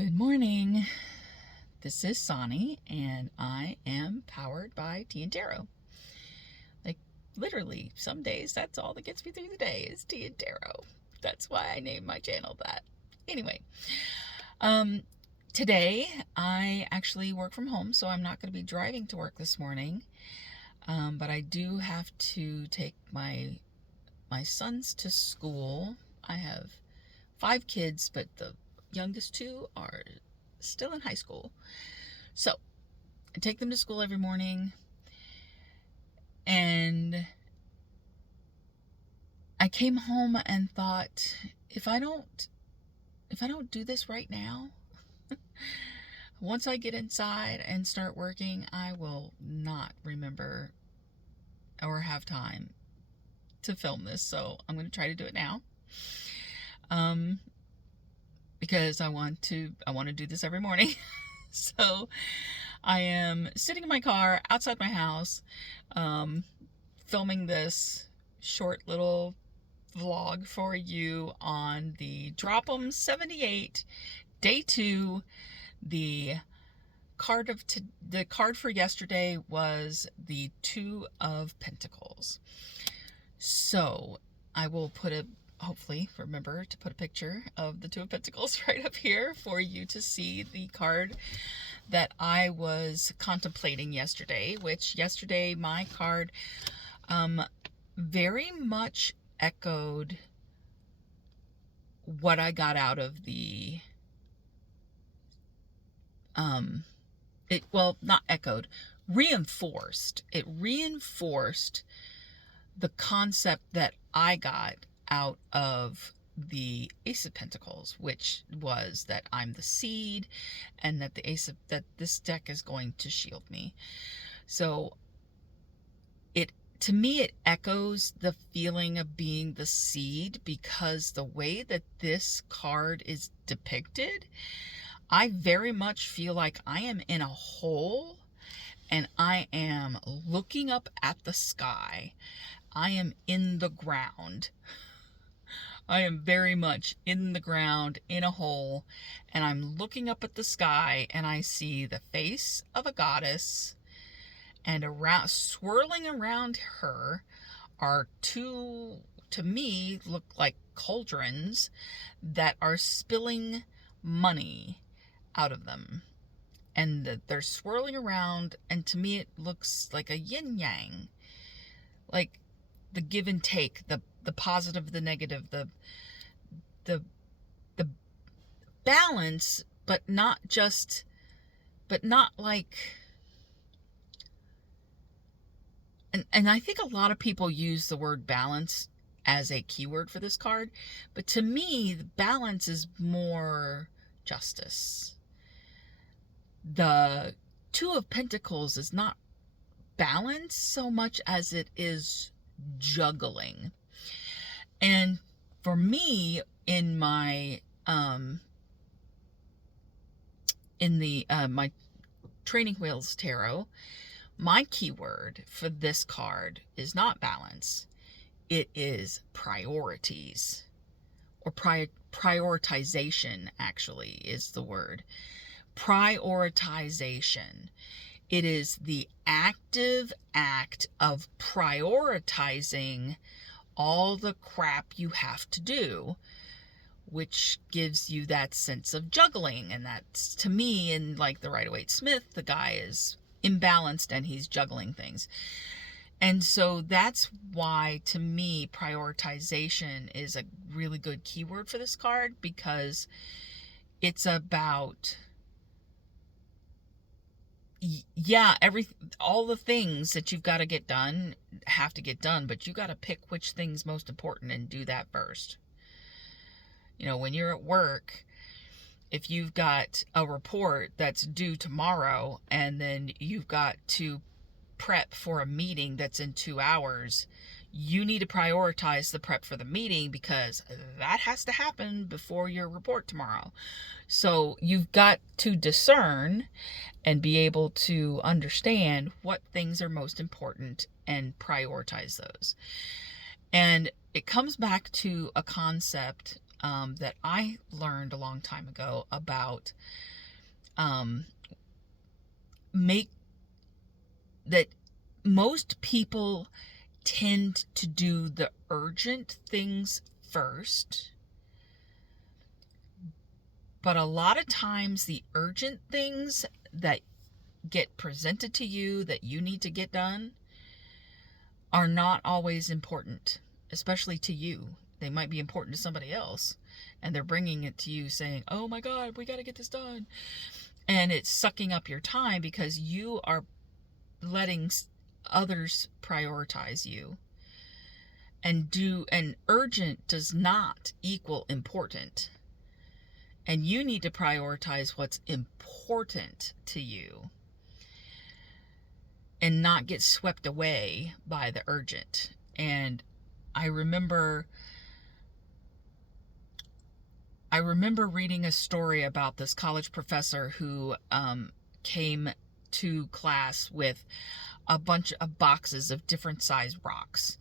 Good morning. This is Sonny, and I am powered by tea and tarot. Like, literally, some days that's all that gets me through the day is tea and tarot. That's why I named my channel that. Anyway, today I actually work from home, so I'm not going to be driving to work this morning. But I do have to take my sons to school. I have 5 kids, but the youngest 2 are still in high school. So I take them to school every morning, and I came home and thought, if I don't do this right now, once I get inside and start working, I will not remember or have time to film this. So I'm going to try to do it now. Because I want to do this every morning. So I am sitting in my car outside my house, filming this short little vlog for you on the Drop 'em 78, day 2. The card for yesterday was the 2 of Pentacles. So I will hopefully remember to put a picture of the 2 of Pentacles right up here for you to see the card that I was contemplating yesterday, which yesterday my card very much echoed what I got out of the not echoed, reinforced. It reinforced the concept that I got out of the Ace of Pentacles, which was that I'm the seed and that that this deck is going to shield me. So to me it echoes the feeling of being the seed, because the way that this card is depicted, I very much feel like I am in a hole and I am looking up at the sky. I am in the ground. I am very much in the ground, in a hole, and I'm looking up at the sky, and I see the face of a goddess, and swirling around her are 2, to me, look like cauldrons that are spilling money out of them. And they're swirling around, and to me it looks like a yin-yang, like the give and take, the positive, the negative, the balance, but not like, and I think a lot of people use the word balance as a keyword for this card, but to me the balance is more justice. The 2 of Pentacles is not balance so much as it is juggling. And for me, in my my Training Wheels Tarot, my keyword for this card is not balance. It is priorities, or prioritization, actually, is the word. Prioritization. It is the active act of prioritizing all the crap you have to do, which gives you that sense of juggling. And that's, to me, in like the Rider-Waite-Smith, the guy is imbalanced and he's juggling things. And so that's why, to me, prioritization is a really good keyword for this card, because it's about, yeah, all the things that you've got to get done have to get done, but you got to pick which thing's most important and do that first. You know, when you're at work, if you've got a report that's due tomorrow and then you've got to prep for a meeting that's in 2 hours, you need to prioritize the prep for the meeting, because that has to happen before your report tomorrow. So you've got to discern and be able to understand what things are most important and prioritize those. And it comes back to a concept that I learned a long time ago about make that most people tend to do the urgent things first, but a lot of times the urgent things that get presented to you that you need to get done are not always important, especially to you. They might be important to somebody else, and they're bringing it to you saying, oh my God, we got to get this done. And it's sucking up your time because you are letting others prioritize you. And urgent does not equal important. And you need to prioritize what's important to you and not get swept away by the urgent. And I remember reading a story about this college professor who came to class with a bunch of boxes of different size rocks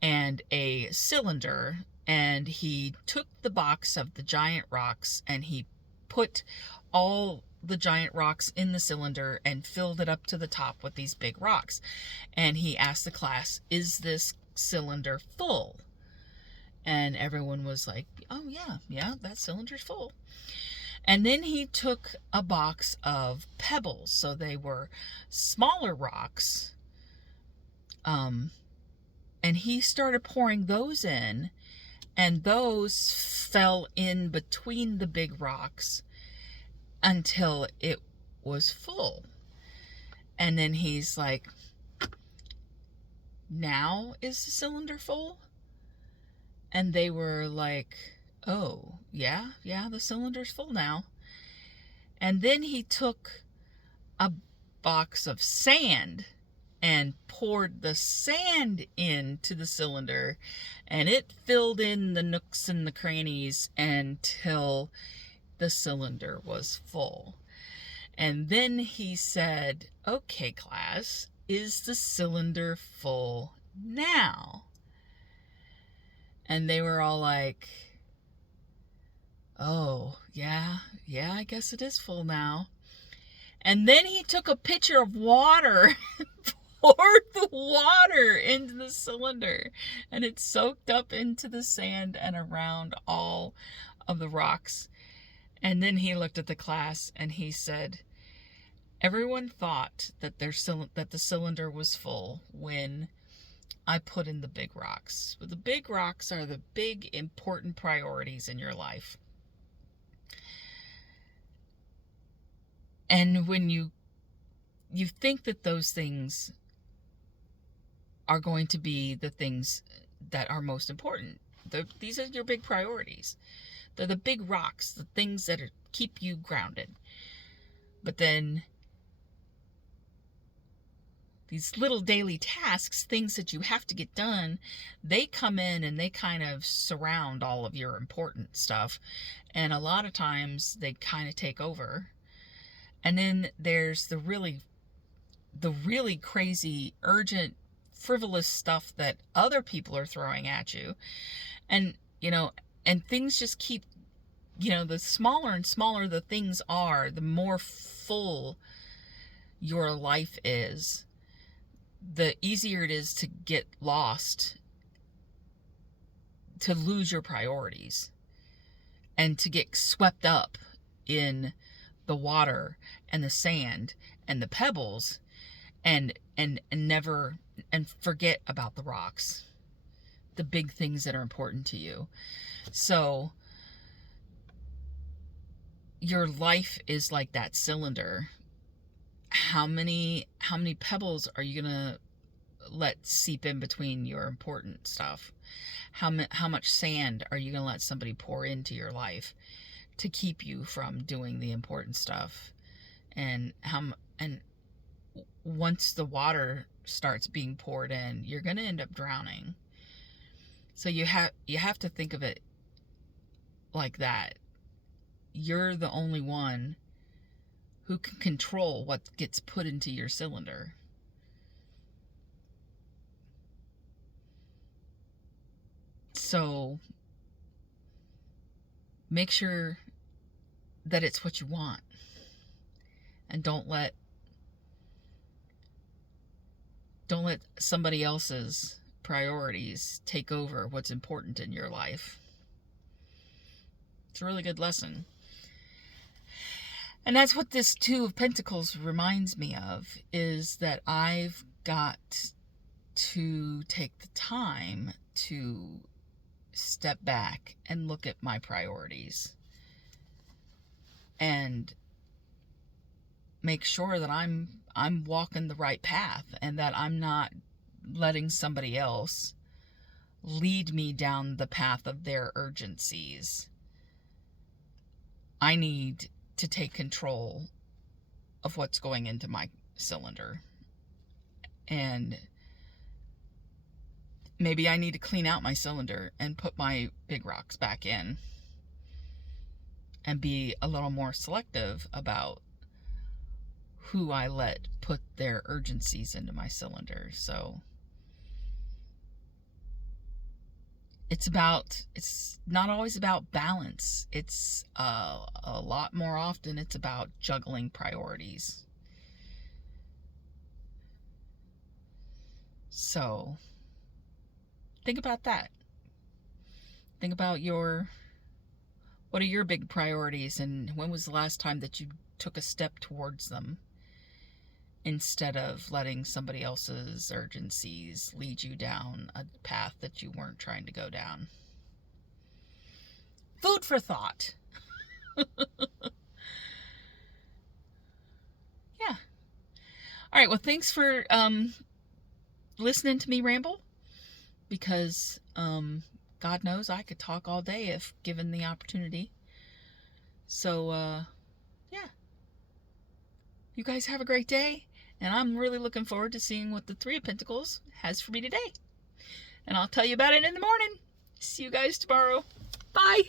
and a cylinder, and he took the box of the giant rocks and he put all the giant rocks in the cylinder and filled it up to the top with these big rocks. And he asked the class, is this cylinder full? And everyone was like, oh yeah, that cylinder's full. And then he took a box of pebbles, so they were smaller rocks, and he started pouring those in, and those fell in between the big rocks until it was full. And then he's like, now is the cylinder full? And they were like, oh, yeah, the cylinder's full now. And then he took a box of sand and poured the sand into the cylinder, and it filled in the nooks and the crannies until the cylinder was full. And then he said, okay, class, is the cylinder full now? And they were all like, oh, yeah, I guess it is full now. And then he took a pitcher of water and poured the water into the cylinder, and it soaked up into the sand and around all of the rocks. And then he looked at the class and he said, everyone thought that the cylinder was full when I put in the big rocks. But the big rocks are the big important priorities in your life. And when you think that those things are going to be the things that are most important, these are your big priorities. They're the big rocks, the things that keep you grounded. But then these little daily tasks, things that you have to get done, they come in and they kind of surround all of your important stuff. And a lot of times they kind of take over. And then there's the really crazy, urgent, frivolous stuff that other people are throwing at you. And, and things just keep, the smaller and smaller the things are, the more full your life is, the easier it is to get lost, to lose your priorities, and to get swept up in the water and the sand and the pebbles and never forget about the rocks, the big things that are important to you. So your life is like that cylinder. How many pebbles are you gonna let seep in between your important stuff? How much sand are you gonna let somebody pour into your life to keep you from doing the important stuff? And once the water starts being poured in, you're gonna end up drowning. So you have to think of it like that. You're the only one who can control what gets put into your cylinder. So make sure that it's what you want. And don't let somebody else's priorities take over what's important in your life. It's a really good lesson. And that's what this Two of Pentacles reminds me of, is that I've got to take the time to step back and look at my priorities and make sure that I'm walking the right path, and that I'm not letting somebody else lead me down the path of their urgencies. I need to take control of what's going into my cylinder. And maybe I need to clean out my cylinder and put my big rocks back in and be a little more selective about who I let put their urgencies into my cylinder. So it's not always about balance. It's a lot more often it's about juggling priorities. So think about that. Think about what are your big priorities, and when was the last time that you took a step towards them, instead of letting somebody else's urgencies lead you down a path that you weren't trying to go down. Food for thought. Yeah. All right. Well, thanks for listening to me ramble, because God knows I could talk all day if given the opportunity. So, yeah. You guys have a great day. And I'm really looking forward to seeing what the Three of Pentacles has for me today. And I'll tell you about it in the morning. See you guys tomorrow. Bye.